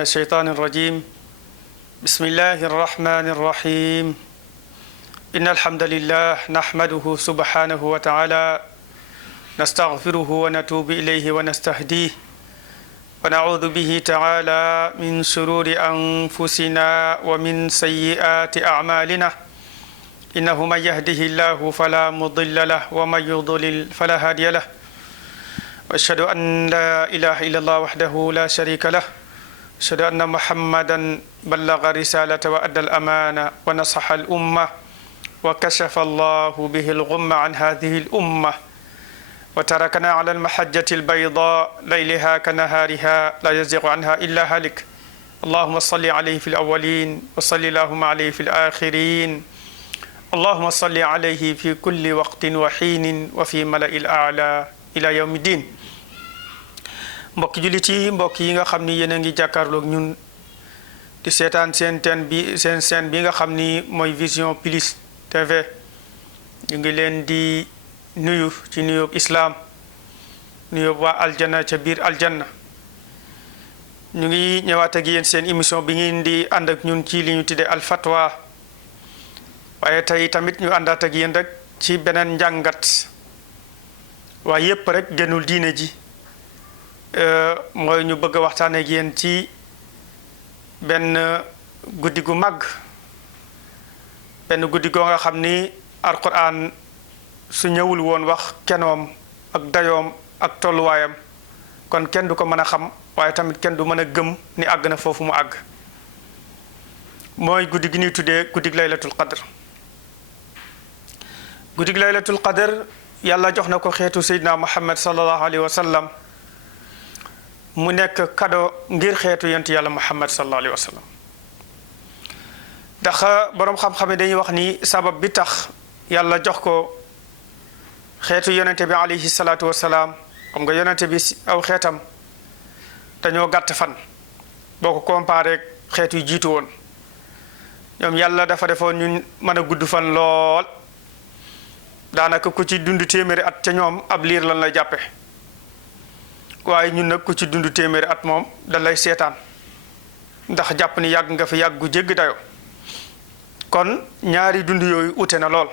الشيطان الرجيم بسم الله الرحمن الرحيم إن الحمد لله نحمده سبحانه وتعالى نستغفره ونتوب إليه ونستهديه ونعوذ به تعالى من شرور أنفسنا ومن سيئات أعمالنا إنه من يهده الله فلا مضل له ومن يضلل فلا هادي له وأشهد أن لا إله إلا الله وحده لا شريك له أشهد أن محمدا بلغ رسالة وأدى الأمانة ونصح الأمة وكشف الله به الغمة عن هذه الأمة وتركنا على المحجة البيضاء ليلها كنهارها لا يزيغ عنها إلا هالك اللهم صل عليه في الأولين وصل اللهم عليه في الآخرين اللهم صل عليه في كل وقت وحين وفي ملأ الأعلى إلى يوم الدين mbokki jullit yi mbokk yi nga xam ni yéen a ngi jàkkaarloog ñun di seetaan seen chaîne bi nga xam ni mooy Vision Plus TV ñu ngi leen di nuyu ci nuyoob islaam nuyoob waa aljanna ca biir aljanna ñu ngi ñëwaat ak yéen seen émission bi ngeen di ànd ak ñun ci li ñu tuddee Al Fatwa waaye tey tamit ñu àndaat ak yéen rek ci beneen njàngat waaye yépp rek gënul diine ji mooy ñu bëgg a waxtaan ak yéen ci benn guddi gu mag benn guddi goo nga xam ni alquran su ñëwul woon wax kenoom ak dayoom ak tolluwaayam kon kenn du ko mën a xam waaye tamit kenn du mën a gëm ni àgg na foofu mu àgg mooy guddi gi ñuy tuddee guddig laylatul qadr guddig laylatul qadr yàlla jox na ko xeetu seydina muhammad sallallahu alayhi wa sallam mu nekk kado ngir xeetu yonent yàlla muhammad sallallahu alayhi wa sallam ndax boroom xam-xam yi dañuy wax ni sabab bi tax yàlla jox ko xeetu yonente bi alayhi salaatu wasalaam xam nga yonente bi aw xeetam dañoo gàtt fan boo ko comparé xeetu yu jiitu woon ñoom yàlla dafa defoon ñu mën a gudd fan lool daanaka ku ci dund téeméeri at ca ñoom ab liir lan lay jàppe waaye ñun nag ku ci dund téeméeri at moom da lay seetaan ndax jàpp ni yàgg nga fi yàgg gu jégg dayo kon ñaari dund yooyu ute na lool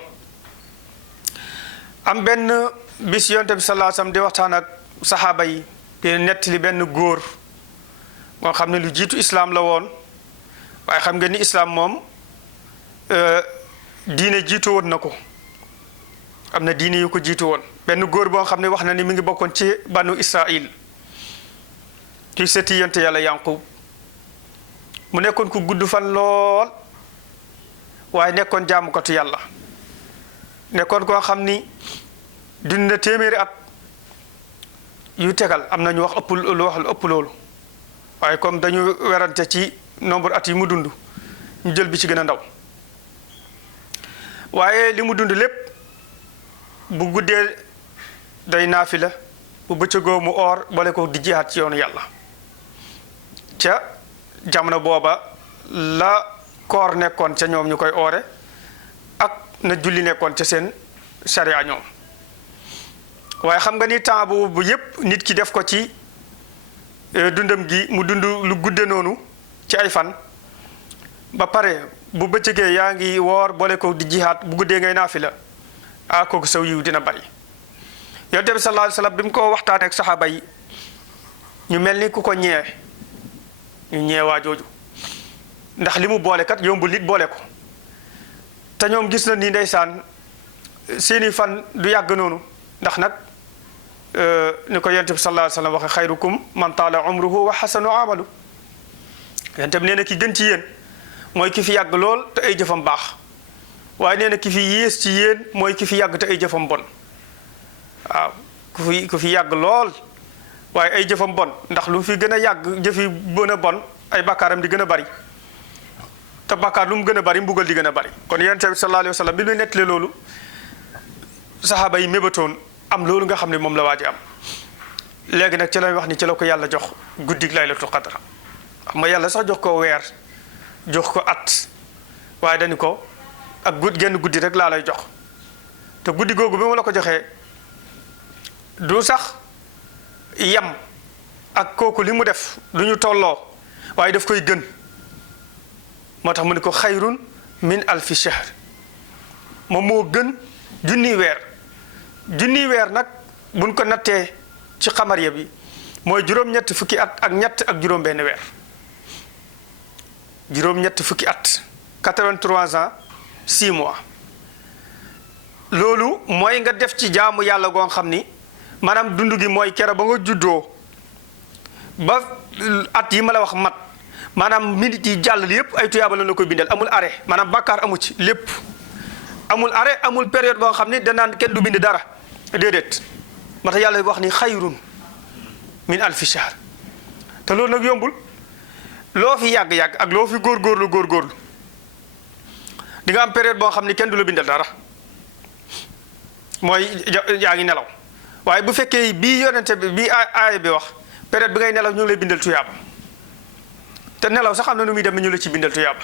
am benn bis yonte bi sallallahu alayhi wasallam di waxtaan ak saxaaba yi di nettali benn góor moo xam ne lu jiitu islaam la woon waaye xam nga ni islaam moom diine jiitu woon na ko am na diine yu ko jiitu woon benn góor boo xam ne wax na ni mi ngi bokkoon ci banu Israil ci sëti yonte yàlla Yanqub mu nekkoon ku gudd fan lool waaye nekkoon jaamukatu yàlla nekkoon koo xam ni dund na téeméeri at yu tegal am na ñu wax ëpp lu wax lu ëpp loolu waaye comme dañu werante ci nombre at yi mu dund ñu jël bi ci gën a ndaw waaye li mu dund lépp bu guddee day naafila bu bëccëgoo mu oor boole ko di jihaat ci yoonu yàlla ca jamono booba la koor nekkoon ca ñoom ñu koy oore ak na julli nekkoon ca seen sharia ñoom waaye xam nga ni temps bu yépp nit ki def ko ci dundam gi mu dund lu gudde noonu ci ay fan ba pare bu bëccëgee yaa ngi woor boole ko di jihaat bu guddee ngay naafila kooku saw yiw dina bari yonent bi sallallahu alayhi wasallam bi mu ko waxtaanee ak saxaaba yi ñu mel ni ku ko ñee ñu ñeewaa jooju ndax li mu boole kat yombul nit boole ko te ñoom gis na ni ndeysaan seeni fan du yàgg noonu ndax nag ni ko yonent bi sallallahu alayhi wasallam waxe xayrukum man taala umruhu wa xasanu amalu yonent bi nee na ki gën ci yéen mooy ki fi yàgg lool te ay jëfam baax waaye nee na ki fi yées ci yéen mooy ki fi yàgg te ay jëfam bon waaw ku fi yàgg lool waaye ay jëfam bon ndax lu fi gën a yàgg jëfi bën a bon ay bakkaaram di gën a bari te bakkaar lu mu gën a bari mbugal di gën a bari kon yonent bi sallallahu alayhi wasallam bi mu nettali loolu saxaaba yi mébatoon am loolu nga xam ne moom la waa ji am léegi nag ci lay wax ni ci la ko yàlla jox guddig laylatul qadr xam nga yàlla sax jox ko weer jox ko at waaye dañu ko ak genn guddi rek laa lay jox te guddi googu bi ma la ko joxee du sax yam ak kooku li mu def du ñu tolloo waaye daf koy gën moo tax mu ne ko xayrun min alfi shahr moom moo gën junniy weer nag buñ ko nattee ci xamariya bi mooy juróom-ñett fukki at ak ñett ak juróom-benn weer juróom-ñett fukki at 83 ans 6 mois loolu mooy nga def ci jaamu yàlla goo xam ni maanaam dund gi mooy kera ba nga juddoo ba at yi ma la wax mat maanaam minute yi jàll yépp ay tuyaaba la koy bindal amul arrêt maanaam bàkkaar amu ci lépp amul arrêt amul période boo xam ni danaan kenn du bind dara déedéet moo tax yàlla wax ni xayrun min alfi shahr te loolu nag yombul loo fi yàgg-yàgg ak loo fi góorgóorlu di nga am période boo xam ni kenn du la bindal dara mooy yaa ngi nelaw waaye bu fekkee bii yonente bi bii aaya bi wax période bi ngay nelaw ñu ngi lay bindal tuyaaba te nelaw sax am na nu muy dem ñu la ci bindal tuyaaba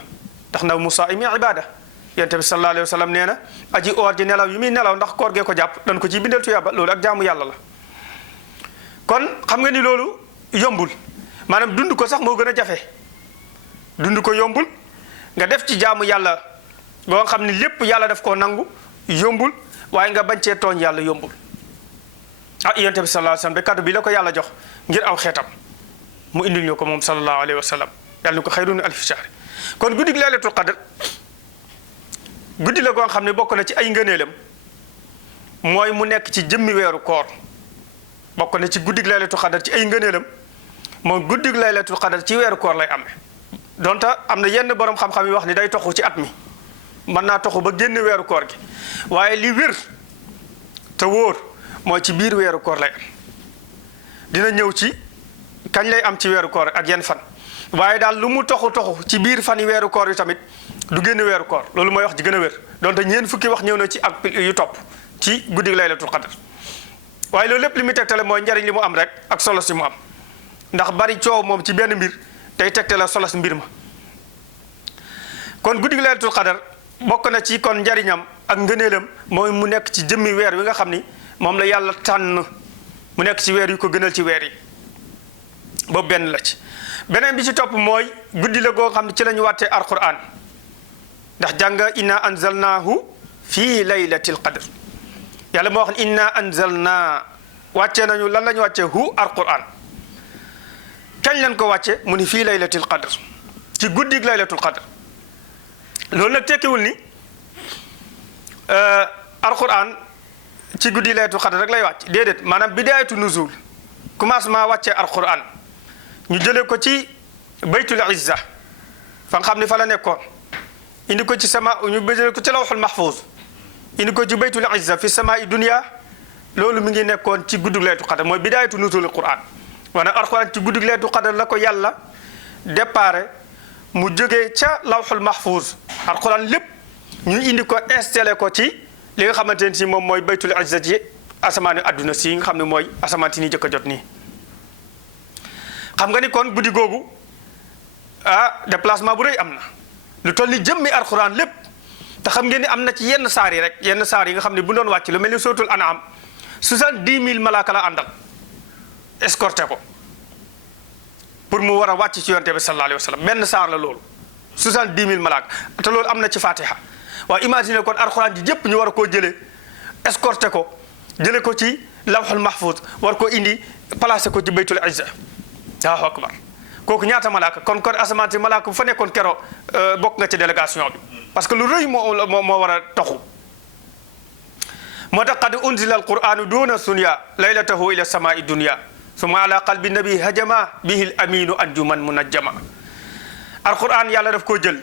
ndax ndaw musaa'imi ibaada yonente bi sallallahu alayhi wa sallam nee na aji oor ji nelaw yu muy nelaw ndax koor gee ko jàpp dañ ko ciy bindal tuyaaba loolu ak jaamu yàlla la kon xam nga ni loolu yombul maanaam dund ko sax moo gën a jafe dund ko yombul nga def ci jaamu yàlla boo xam ni lépp yàlla daf koo nangu yombul waaye nga bañ cee tooñ yàlla yombul yonente bi sallallahu alayhi wa sallam de kàddu bi la ko yàlla jox ngir aw xeetam mu indil ñu ko moom sallallahu alayhi wa sallam yàlla ni ko xayrun min alfi shahr kon guddig laylatul qadr guddi la goo xam ne bokk na ci ay ngëneelam mooy mu nekk ci jëmmi weeru koor bokk na ci guddig laylatul qadr ci ay ngëneelam moom guddig laylatul qadr ci weeru koor lay amee donte am na yenn borom xam-xam yi wax ni day toxu ci at mi mën naa toxu ba génn weeru koor gi waaye li wér te wóor mooy ci biir weeru koor lay am dina ñëw ci kañ lay am ci weeru koor ak yenn fan waaye daal lu mu toxu ci biir fan yi weeru koor yi tamit du génn weeru koor loolu mooy wax ji gën a wér donte ñeen fukki wax ñëw na ci ak yu topp ci guddi laylatul qadr waaye loolu lépp li muy tegtale mooy njariñ li mu am rek ak solo si mu am ndax bari coow moom ci benn mbir tey tegtale solo si mbir ma kon guddi laylatul qadr bokk na ci kon njariñam ak ngëneelam mooy mu nekk ci jëmmi weer wi nga xam ni moom la yàlla tànn mu nekk ci weer yu ko gënal ci weer yi boobu benn la ci beneen bi ci topp mooy guddi la goo xam ne ci la ñu wàttee alquran ndax jàng inna anzalnaahu fii laylatil qadr yàlla moo wax ne inna anzalna wàccee nañu lan la ñu wàccee hu alquran kañ leen ko wàcce mu ni fii laylatil qadr ci guddig laylatul qadr loolu nag tekkiwul ni alquran ci guddi laylatul qadr rek lay wàcc déedéet maanaam bidaayatu nuzul commencement wàccee alquran ñu jëlee ko ci baytul izza fa nga xam ne fa la nekkoon indi ko ci sama ñu jëlee ko ci lawhul mahfuz indi ko ci baytul izza fi samaa'i dunya loolu mi ngi nekkoon ci guddi laylatul qadr mooy bidaayatu nuzul alquran maanaam alquran ci guddi laylatul qadr la ko yàlla déparé mu jógee ca lawhul mahfuz alquran lépp ñu indi ko installé ko ci li nga xamante ne si moom mooy baytul izza ci asamaani adduna si nga xam ne mooy asamaan si nii jëkk a jot nii xam nga ni kon guddi googu déplacement bu rëy am na lu toll ni jëmmi alquran lépp te xam ngeen ni am na ci yenn saar yi rek yenn saar yi nga xam ne bu doon wàcc lu mel ni suratul an'am 70 000 malaaka la àndal escorté ko pour mu war a wàcc ci yonte bi sallallahu alayhi wa sallam benn saar la loolu 70 000 malaaka te loolu am na ci fatiha waaye imagine kon alxuraan ji jëpp ñu war a koo jëlee escorté ko jëlee ko ci lawhul mahfuz war koo indi placé ko ci baytul izza Allahu akbar kooku ñaata malaaka kon asamaanti malaaka bu fa nekkoon kero bokk nga ci délégation bi parce que lu rëy moo war a toxu moo tax qad unzila alquranu duna sunya laylatahu ila samaa'i dunya summa ala qalbi nabi hajama bihi al aminu anjuman munajjama alquran yàlla daf koo jël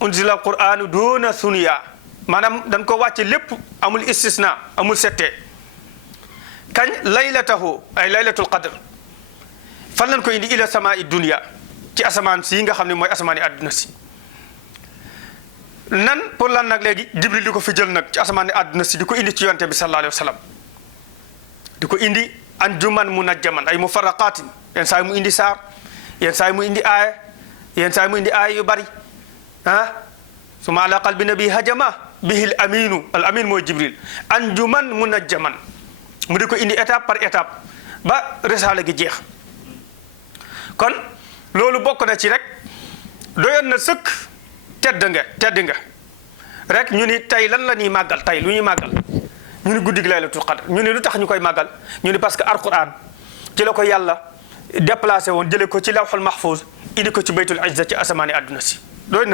unzila alquranu duna sunya maanaam dañ ko wàcce lépp amul istisna amul settee kañ laylatahu ay laylatul qadr fan lañ ko indi ila samaa'i dunya ci asamaan si nga xam ne mooy asamaan yi àdduna si nan pour lan nag léegi jibril di ko fi jël nag ci asamaan yi àdduna si di ko indi ci yonte bi sallallahu alayhi wa sallam di ko indi anjuman munajjaman ay mufarraqatin yenn saa yi mu indi saar yenn saa yi mu indi aaya yenn saa yi mu indi aaya yu bari suma ala qalbi nabi hajama bihi al amin mooy jibril anjuman munajjaman mu di ko indi étape par étape ba risaala gi jeex kon loolu bokk na ci rek doyoon na sëkk tedd nga rek ñu ni tey lan la ñuy màggal tey lu ñuy màggal ñu ni guddig laylatul qadr ñu ni lu tax ñu koy màggal ñu ni parce que alquran ci la ko yàlla déplacé woon jële ko ci lawhul mahfuz indi ko ci baytul izza ci asamaani àdduna si doyoon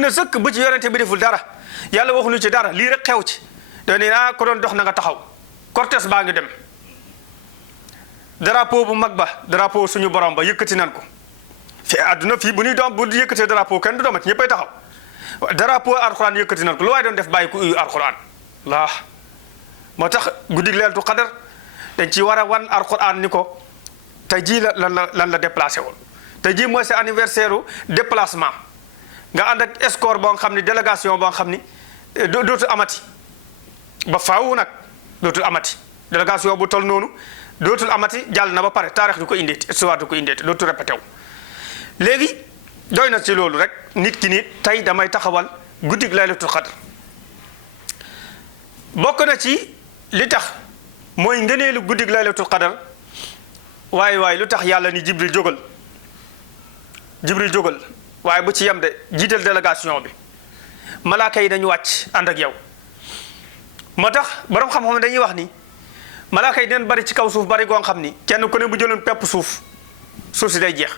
na sëkk bu ci yonente bi deful dara yàlla waxuñu ci dara lii rek xew ci da ne ko doon dox na nga taxaw cortège baa ngi dem drapeau bu mag ba drapeau suñu borom ba yëkkati nan ko fi àdduna fii bu ñuy doom bu yëkkatee drapeau kenn du doomat ñëppay taxaw drapeau alquran yëkkati nan ko lu waaye doon def bàyyi ko uyu alquran laa moo tax guddig leeltu qadar dañ ci war a wan alquran ni ko tey jii lan la déplacé woon tey jii mooy sa anniversaire u déplacement nga ànd ak escort boo xam ni délégation boo xam ni dootul amati ba faaw nag dootul amati délégation bu tol noonu dootul amati jàll na ba pare taarix du ko indeeti histoire du ko indeeti dootul répété wu léegi doy na ci loolu rek nit ki ni tey damay taxawal guddig laylatul qadr bokk na ci li tax mooy ngëneelu guddig laylatul qadr waaye lu tax yàlla ni jibril jógal waaye bu ci yem de jiital délégation bi malaaka yi dañu wàcc ànd ak yow moo tax borom xam-xam dañuy wax ni malaaka yi dinañ bari ci kaw suuf bari goo xam ni kenn ku ne bu jëloon pepp suuf si day jeex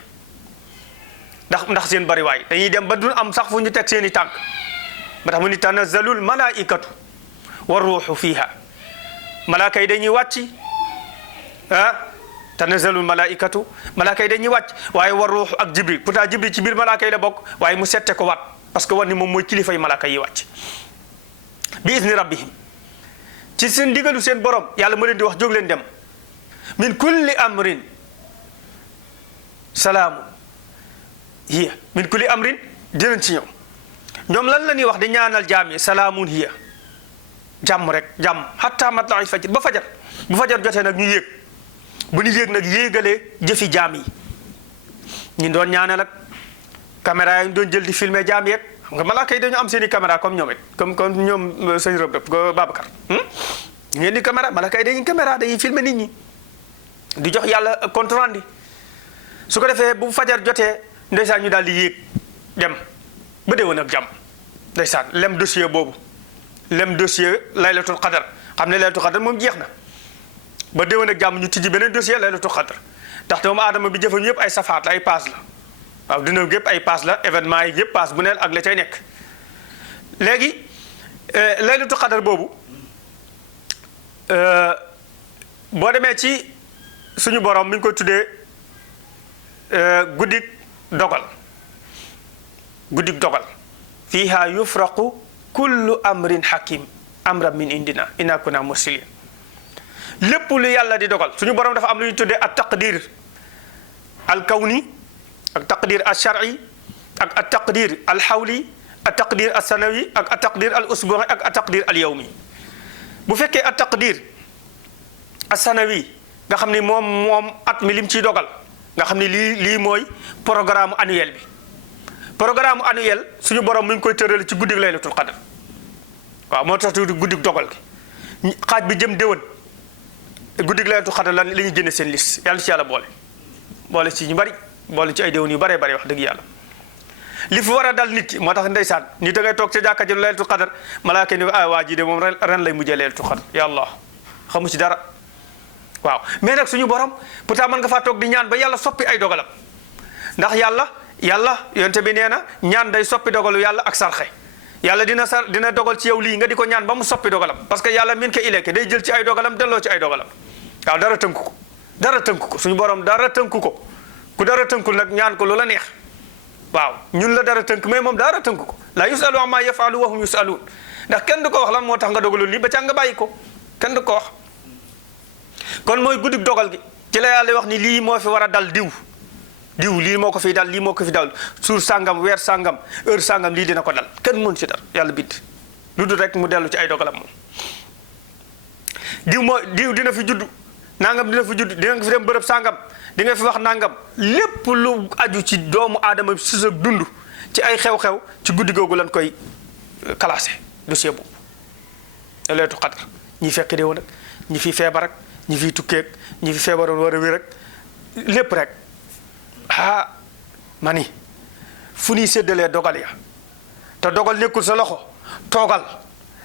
ndax seen bari waay dañuy dem ba du am sax fu ñu teg seen i tànk ba tax mu ni tanazzalul malaikatu wa ruuxu fiiha malaaka yi dañuy wàcc tanazzalul malaikatu malaaka yi dañuy wàcc waaye wa ruuxu ak jibril pourtant jibril ci biir malaaka yi la bokk waaye mu sette ko waat parce que war ni moom mooy kilifay malaaka yi wàcc bi izni rabbihim ci seen ndigalu seen borom yàlla ma leen di wax jóg leen dem min kulli amrin salaamun hiya min kulli amrin dinañ ci ñëw ñoom lan la ñuy wax di ñaanal jaam yi salaamun hiya jàmm rek jàmm hatta matla'il fajr ba fajar bu fajar jotee nag ñu yéeg bu ñu yéeg nag yéegalee jëfi jaam yi ñu doon ñaanal ak caméra yi ñu doon jël di filmer jaam yeeg xam nga malaaka yi dañu am seen i caméra comme ñoom it comme ñoom sëñ Rëb Babacar ngeen di caméra malaaka yi dañuy caméra dañuy filmer nit ñi di jox yàlla compte rendu su ko defee bu fajar jotee ndeysaan ñu daal di yéeg dem ba déwén ak jàmm ndeysaan lem dossier boobu lem dossier laylatul qadar xam ne laylatul qadar moom jeex na ba déwén ak jàmm ñu tijji beneen dossier laylatul qadar ndax doomu aadama bi jëfam yëpp ay safaat la ay paas la waaw dina yëpp ay paas la événement yi yëpp paas bu neel ak la cay nekk léegi laylatul qadar boobu boo demee ci suñu borom mi ngi koy tuddee guddik dogal fiiha yufraqu kullu amrin hakim amran min indina inna kunna mursilin lépp lu yàlla di dogal suñu borom dafa am lu ñu tuddee at taqdir al kawni ak taqdir al shar'i ak at taqdir al hawli at taqdir al sanawi ak at taqdir al usbu'i ak at taqdir al yawmi bu fekkee at taqdir al sanawi nga xam ni moom at mi lim ciy dogal nga xam ni lii mooy programme annuel bi programme annuel suñu borom mi ngi koy tëral ci guddig laylatul qadr waaw moo tax guddig dogal gi xaaj bi jëm déwén guddig laylatul qadr la ñuy génne seen liste yàlla ci yàlla boole ci ñu bari boole ci ay déwén yu baree bari wax dëgg yàlla li fi war a dal nit ki moo tax ndeysaan nit da ngay toog ca jàkka ji laylatul qadr malaaka ni waa ji de moom ren lay mujjee laylatul qadr yàlla xamu ci dara waaw mais nag suñu borom pourtant mën nga faa toog di ñaan ba yàlla soppi ay dogalam ndax yàlla yonte bi nee na ñaan day soppi dogalu yàlla ak sarxe yàlla dina dogal ci yow lii nga di ko ñaan ba mu soppi dogalam parce que yàlla min ka ileeke day jël ci ay dogalam delloo ci ay dogalam waaw dara tënku ko suñu borom dara tënku ko ku dara tënkul nag ñaan ko lu la neex waaw ñun la dara tënk mais moom dara tënku ko la yusalu amma yafalu wa hum yusaluun ndax kenn du ko wax lan moo tax nga dogaloon lii ba ca nga bàyyi ko kenn du ko wax kon mooy guddik dogal gi ci la yàlla wax ni lii moo fi war a dal diw lii moo ko fi dal lii moo ko fi dal suur sàngam weer sàngam heure sàngam lii dina ko dal kenn mën ci dara yàlla bind lu dul rek mu dellu ci ay dogalam moom diw dina fi judd nangam dina fi judd dina nga fi dem bërëb sàngam di nga fi wax nangam lépp lu aju ci doomu aadama si sa dund ci ay xew-xew ci guddi googu lañ koy classé dossier boobu laylatul qadr ñi fekk de woon ak ñi fi feebar ak ñi fiy tukkeeg ñi fi feebaroon war a wér ak lépp rek mani fu ñuy séddalee dogal ya te dogal nekkul sa loxo toogal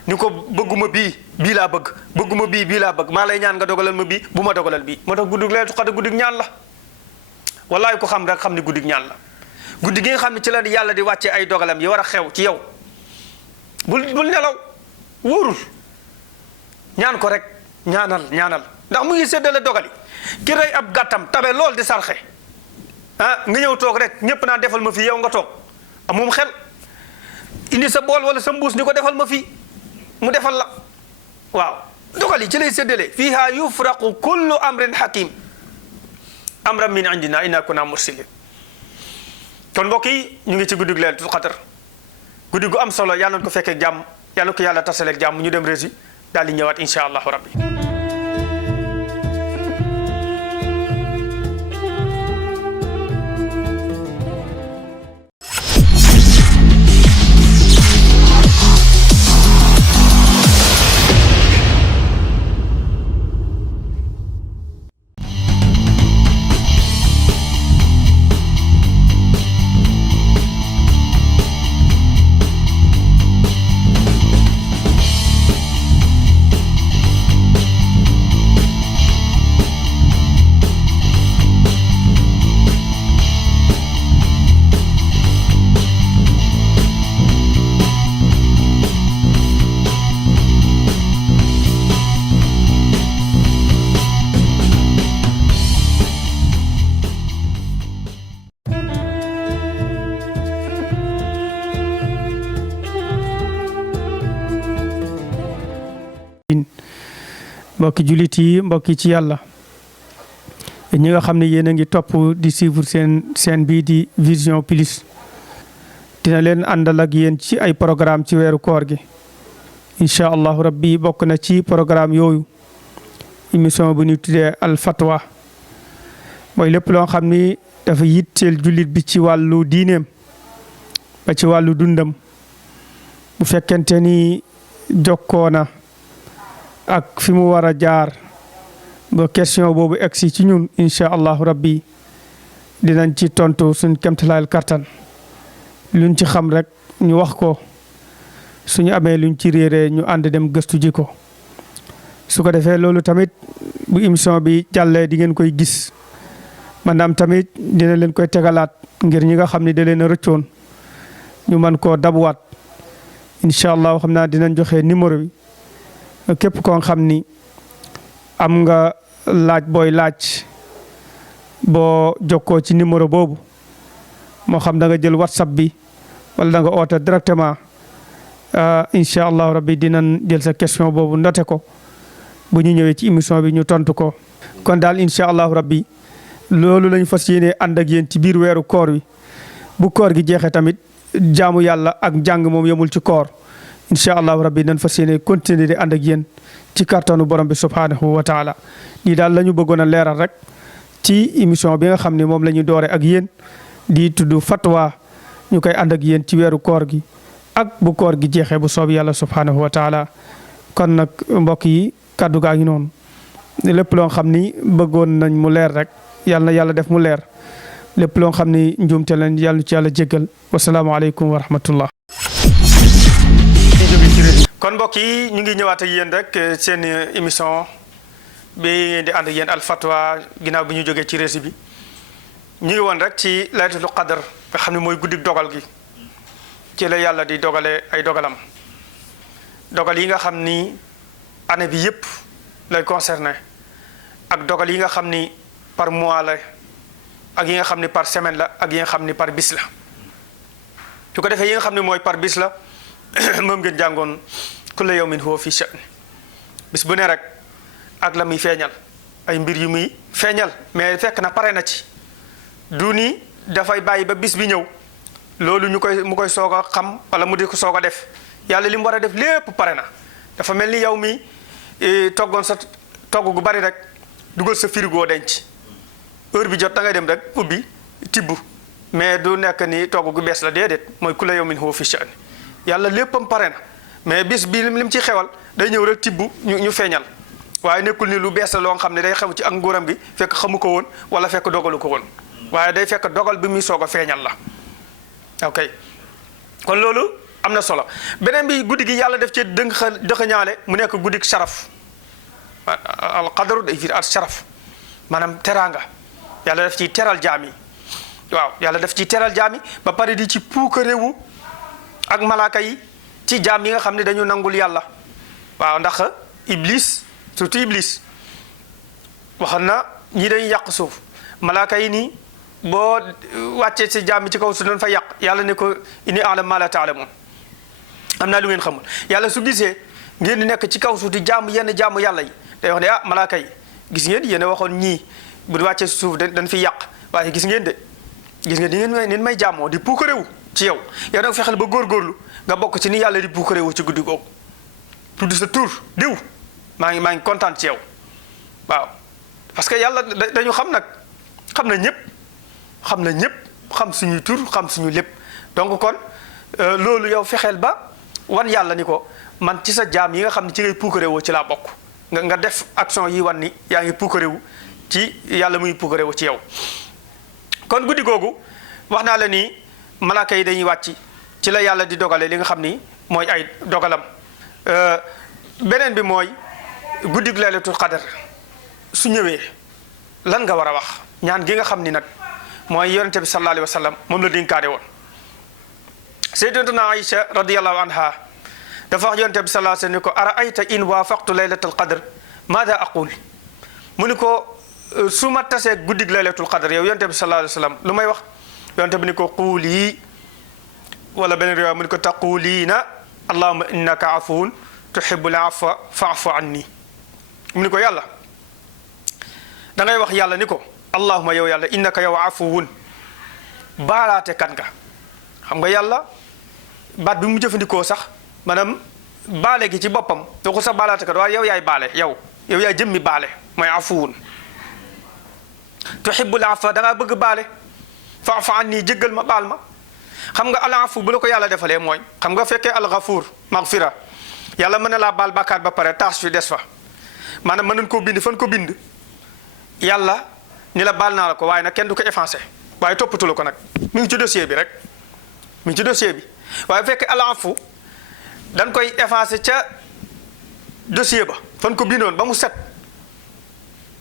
ni ko bëgguma bii laa bëgg bëgguma bii laa bëgg maa lay ñaan nga dogalal ma bii bu ma dogalal bii moo tax guddug Laylatul Qadr guddug ñaan la wallaay ko xam rek xam ni guddug ñaan la guddi gi nga xam ne ci la yàlla di wàccee ay dogalam yi war a xew ci yow bul nelaw wóorul ñaan ko rek ñaanal ndax mu ngi séddale dogali ki rey ab gàttam tabe lool di sarxe nga ñëw toog rek ñépp naa defal ma fii yow nga toog amum xel indi sa bool wala sa mbuus ni ko defal ma fii mu defal la waaw dogal yi ci lay séddale fiha yufraqu kullu amrin hakim amran min indina inna kunna mursilin kon mbokk yi ñu ngi ci guddig Laylatul Qadr guddi gu am solo yàlla na ko fekkee jàmm yàlla ko yàlla tasaleeg jàmm ñu dem rési daal di ñëwaat insha allahu rabbi mbokki jullit yi mbokki ci yàlla ñi nga xam ne yéen a ngi topp di suivre seen bii di Vision Plus dina leen àndal ak yéen ci ay programme ci weeru koor gi incha allahu rabbi bokk na ci programme yooyu émission bu ñu tuddee al fatwa mooy lépp loo xam ni dafa yitteel jullit bi ci wàllu diineem ba ci wàllu dundam bu fekkente ni jokkoona ak fi mu war a jaar ba question boobu egsi ci ñun incha allahu rabbi dinañ ci tontu suñ kemtalaayal kattan luñ ci xam rek ñu wax ko suñu amee luñ ci réeree ñu ànd dem gëstu ji ko su ko defee loolu tamit bu émission bi jàllee di ngeen koy gis maanaam tamit dina leen koy tegalaat ngir ñi nga xam ne da leen a rëccoon ñu mën koo dabuwaat incha allah xam naa dinañ joxe numéro bi képp koo xam ni am nga laaj booy laaj boo jokkoo ci numéro boobu moo xam da nga jël whatsapp bi wala da nga oote directement incha allahu rabbi dinañ jël sa question boobu noté ko bu ñu ñëwee ci émission bi ñu tontu ko. kon daal incha allahu rabbi loolu lañ fas yéene ànd ak yéen ci biir weeru koor wi bu koor gi jeexee tamit jaamu yàlla ak njàng moom yemul ci koor. incha allahu rabbi nañ fas yéene continuer di ànd ak yéen ci kattanu borom bi subhanahu wa taala lii daal la ñu bëggoon a leeral rek ci émission bi nga xam ne moom la ñu doore ak yéen di tudd fatwa ñu koy ànd ak yéen ci weeru koor gi ak bu koor gi jeexee bu soob yàlla subhanahu wa taala kon nag mbokk yi kaddu gaa ngi noonu lépp loo xam ni bëggoon nañ mu leer rek yàlla na yàlla def mu leer lépp loo xam ni njuumte lañ yàlla ci yàlla jéggal wasalaamualeykum wa rahmatullah. kon mbokk yi ñu ngi ñëwaat ak yéen rek seen émission bi di ànd ak yéen al fatwa ginnaaw bi ñu jógee ci rési bi ñu ngi woon rek ci laylatul qadr nga xam ne mooy guddik dogal gi ci la yàlla di dogale ay dogalam dogal yi nga xam ni année bi yëpp lay concerné ak dogal yi nga xam ni par mois la ak yi nga xam ni par semaine la ak yi nga xam ni par bis la su ko defee yi nga xam ni mooy par bis la moom ngeen jàngoon kulla yawmin huwa fi sha'n bis bu ne rek ak la muy feeñal ay mbir yu muy feeñal mais fekk na pare na ci du ni dafay bàyyi ba bis bi ñëw loolu mu koy soog a xam wala mu di ko soog a def yàlla li mu war a def lépp pare na dafa mel ni yow mi toggoon sa togg gu bari rek dugal sa frigo denc heure bi jot da ngay dem rek ubbi tibb mais du nekk ni togg gu bees la déedéet mooy kulla yawmin huwa fi sha'n yàlla léppam pare na mais bis bi lim ci xewal day ñëw rek tibb ñu feeñal waaye nekkul ni lu bees la loo xam ne day xew ci ak nguuram gi fekk xamu ko woon wala fekk dogalu ko woon waaye day fekk dogal bi muy soog a feeñal la ok kon loolu am na solo beneen bi guddi gi yàlla def ci dëxëñaale mu nekk guddik sharaf al qadru day fiir al sharaf maanaam teraanga yàlla def ci teral jaam yi waaw yàlla def ci teral jaam yi ba pare di ci puukarewu ak malaaka yi ci jaam yi nga xam ne dañu nangul yàlla waaw ndax iblis surtout iblis waxoon na ñii dañuy yàq suuf malaaka yi nii boo wàccee ci jaam yi ci kaw su doon fa yàq yàlla ne ko inni a'lamu ma la ta'lamun am naa lu ngeen xamul yàlla su gisee ngeen di nekk ci kaw suuf di jaamu yenn jaamu yàlla yi day wax ne ah malaaka yi gis ngeen yéen a waxoon ñii bu wàccee si suuf dañ fi yàq waaye gis ngeen de gis ngeen di ngeen may jaamoo di puukarewu ci yow nag fexeel ba góorgóorlu nga bokk ci ni yàlla di puukarewu ci guddi googu tudd sa tur diw maa ngi kontaan ci yow waaw parce que yàlla dañu xam nag xam na ñëpp xam suñuy tur xam suñu lépp donc kon loolu yow fexeel ba wan yàlla ni ko man ci sa jaam yi nga xam ne ci ngay puukarewoo ci laa bokk nga def action yi wan ni yaa ngi puukarewu ci yàlla muy puukarewu ci yow kon guddi googu wax naa la ni malaaka yi dañuy wàcc ci la yàlla di dogale li nga xam ni mooy ay dogalam beneen bi mooy guddi laylatul qadr su ñëwee lan nga war a wax ñaan gi nga xam ni nag mooy yonente bi sallallahu alayhi wa sallam moom la dénkaane woon sayyidatuna Aïcha radiyallahu anha dafa wax yonente bi sallallahu alayhi wa sallam ni ko ara ayta in waafaqtu laylatul qadr maada aqul mu ni ko su ma tasee guddig laylatul qadr yow yonente bi sallallahu alayhi wa sallam lu may wax yonente bi ni ko quuli wala beneen riwaaya mu ni ko taquliina allahumma innaka afuwun tuhibbul afwa fa'fu anni mu ni ko yàlla da ngay wax yàlla ni ko allahumma yow yàlla innaka yow afuwun baalaate kan nga xam nga yàlla baat bi mu jëfandikoo sax maanaam baale gi ci boppam doo ko sax baalaate kat waaye yow yaay baale yow yaay jëmmi baale mooy afuwun tuhibbul afwa da ngaa bëgg baale fa'fu anni jéggal ma baal ma xam nga al afu bu la ko yàlla defalee mooy xam nga fekkee al ghafuur maghfira yàlla mën na laa baal bàkkaar ba pare taas fi des fa maanaam mën nañ koo bind fan ko bind yàlla ni la baal naa la ko waaye nag kenn du ko effacé waaye toppatu la ko nag mi ngi ci dossier bi rek mi ngi ci dossier bi waaye fekkee al afu dañ koy effacé ca dossier ba fan ko bindoon ba mu set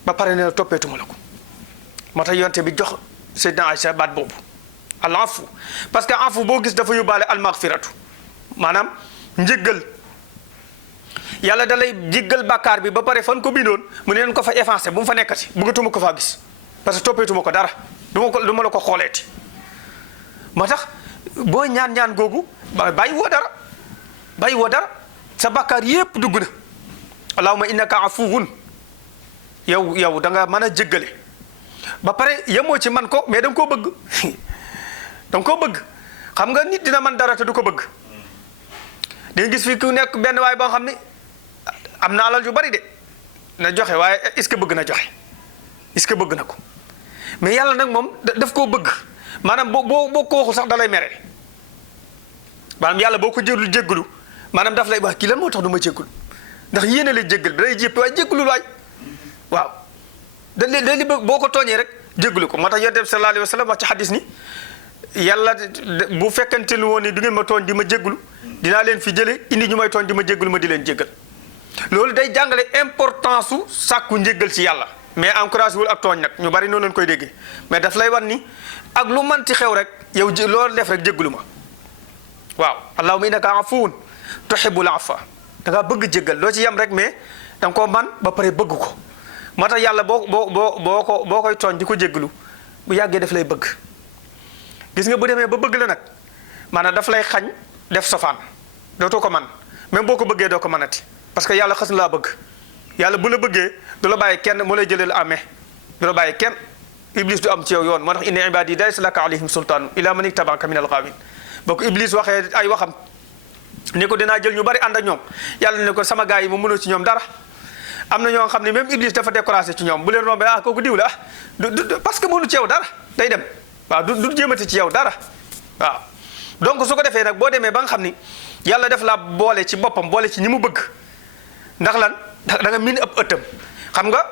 ba pare ne la toppeetuma la ko moo tax yonte bi jox Seydina Aïcha baat boobu al afu parce que afu boo gis dafa yóbbaale al maghfiratu maanaam njëggal yàlla da lay jéggal bàkkaar bi ba pare fan ko bindoon mu ne leen ko fa effacé bu mu fa nekkati bëggatuma ko faa gis parce que toppeetuma ko dara du ma la ko xooleeti moo tax boo ñaan googu bàyyi woo dara sa bàkkaar yépp dugg na allahumma innaka afuwun yow da nga mën a jéggale ba pare yemoo ci man ko mais da nga koo bëgg da nga koo bëgg xam nga nit dina man dara te du ko bëgg di nga gis fi ku nekk benn waay boo xam ne am na alal yu bari de na joxe waaye est-ce que bëgg na joxe est-ce que bëgg na ko mais yàlla nag moom daf koo bëgg maanaam boo ko waxul sax da lay mere maanaam yàlla boo ko jëlul jéggalu maanaam daf lay wax kii lan moo tax du ma jéggalu ndax yéene la jéggal bi day jéppi waaye jéggalul waay waaw da li bëgg boo ko tooñee rek jéggalu ko moo tax yonent bi sallallahu alayhi wa sallam wax ci xadis ni yàlla bu fekkante lu woon ni du ngeen ma tooñ di ma jéggalu dinaa leen fi jële indi ñu may tooñ di ma jéggalu ma di leen jéggal loolu day jàngale importance su sàkku njéggal ci yàlla mais encouragé wul ak tooñ nag ñu bari noonu lañ koy déggee mais daf lay wan ni ak lu manti xew rek yow loolu def rek jéggalu ma waaw allahumma innaka afuwun tuhibbul afwa da ngaa bëgg jéggal doo ci yem rek mais da nga koo man ba pare bëgg ko moo tax yàlla boo koy tooñ di ko jéggalu bu yàggee daf lay bëgg gis nga bu demee ba bëgg la nag maanaam daf lay xañ def sofaan dootoo ko man même boo ko bëggee doo ko mënati parce que yàlla xas na laa bëgg yàlla bu la bëggee du la bàyyi kenn moo lay jëleel amee du la bàyyi kenn iblis du am ci yow yoon moo tax inna ibadi laysa laka alayhim sultaan illa man ittaba'aka min al-ghaawin boo ko iblis waxee ay waxam ni ko dinaa jël ñu bari ànd ak ñoom yàlla ne ko sama gars yi mu mënoo ci ñoom dara am na ñoo xam ne même iblis dafa découragé ci ñoom bu leen rombee kooku diw la parce que mënu ci yow dara day dem waaw du jéemati ci yow dara waaw donc su ko defee nag boo demee ba nga xam ni yàlla def laa boole ci boppam boole ci ñi mu bëgg ndax lan da nga min ab ëttam xam nga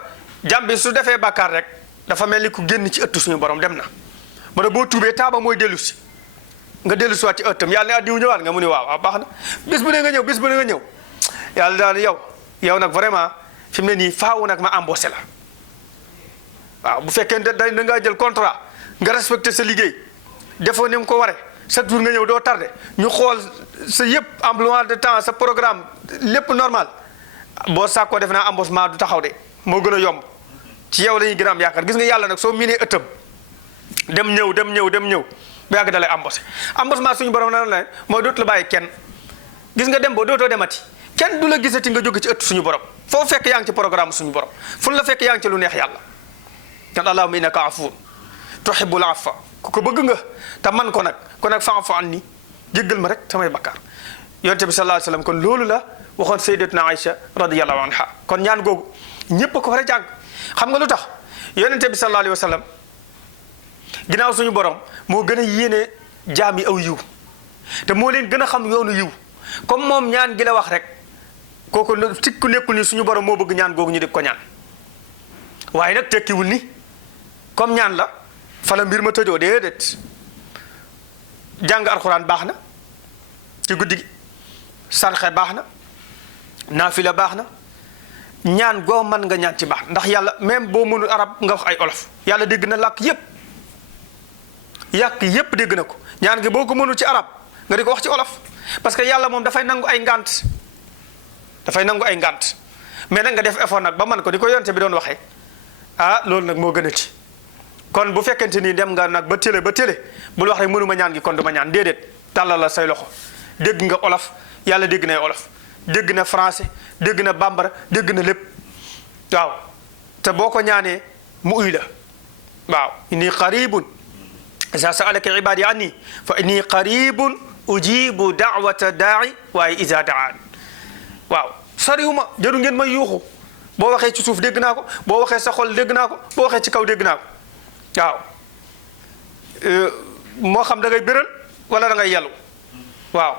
jàmm bi su defee bàkkaar rek dafa mel ni ku génn ci ëttu suñu borom dem na mu ne boo tuubee taaba mooy dellu si nga dellu si waat ci ëttam yàlla ne addiwu ñëwaat nga mu ne waaw baax na bis bu ne nga ñëw bis bu ne nga ñëw yàlla daal yow nag vraiment fi mu ne nii faaw nag ma embauché la waaw bu fekkee da ngaa jël contrat nga respecté sa liggéey defoo ni nga ko waree chaque jour nga ñëw doo tardé ñu xool sa yëpp emploi de temps sa programme lépp normal boo sàkkoo def naa embauchement du taxaw de moo gën a yomb ci yow la ñuy gën a am yaakaar gis nga yàlla nag soo miinee ëttam dem ñëw ba yàgg da lay embauchement suñu borom na la mooy dootu la bàyyi kenn gis nga dem ba dootoo demati kenn du la gisati nga jóge ci ëtt suñu borom foo fekk yaa ngi ci programme suñu borom fu la fekk yaa ngi ci lu neex yàlla kon allahumma innaka afuwwun tuhibbul afwa ku ko bëgg nga te man ko nag fa'fu anni jéggal ma rek samay bakkaar yonent bi sallallahu alayhi wasallam kon loolu la waxoon sayyidatuna Aïcha radiyallahu anha kon ñaan googu ñëpp ko war a jàng xam nga lu tax yonent bi sallallahu alayhi wasallam ginnaaw suñu borom moo gën a yéene jaam yi aw yiw te moo leen gën a xam yoonu yiw comme moom ñaan gi la wax rek kooku tikku nekkul ni suñu borom moo bëgg ñaan googu ñu di ko ñaan waaye nag tekkiwul ni comme ñaan la fala mbir ma tëjoo déedéet jàng alxuraan baax na ci guddi gi sarxe baax na naafila baax na ñaan goo mën nga ñaan ci baax ndax yàlla même boo mënul arab nga wax ay olof yàlla dégg na làkk yépp dégg na ko ñaan gi boo ko mënul ci arab nga di ko wax ci olof parce que yàlla moom dafay nangu ay ngànt mais nag nga def effort nag ba man ko di ko yonte bi doon waxee loolu nag moo gënati kon bu fekkente ni dem nga nag ba télé bul wax rek mënuma ñaan gi kon duma ñaan déedéet tàllal la say loxo dégg nga olof yàlla dégg na olof dégg na français dégg na bambara dégg na lépp waaw te boo ko ñaanee mu uy la waaw inni qaribun iza sa'alaka ibadi anni fa inni qaribun ujibu da'wata da'i waaye iza da'an waaw soriwuma jëru ngeen may yuuxu boo waxee ci suuf dégg naa ko boo waxee sa xol dégg naa ko boo waxee ci kaw dégg naa ko waaw moo xam da ngay béral wala da ngay yelu waaw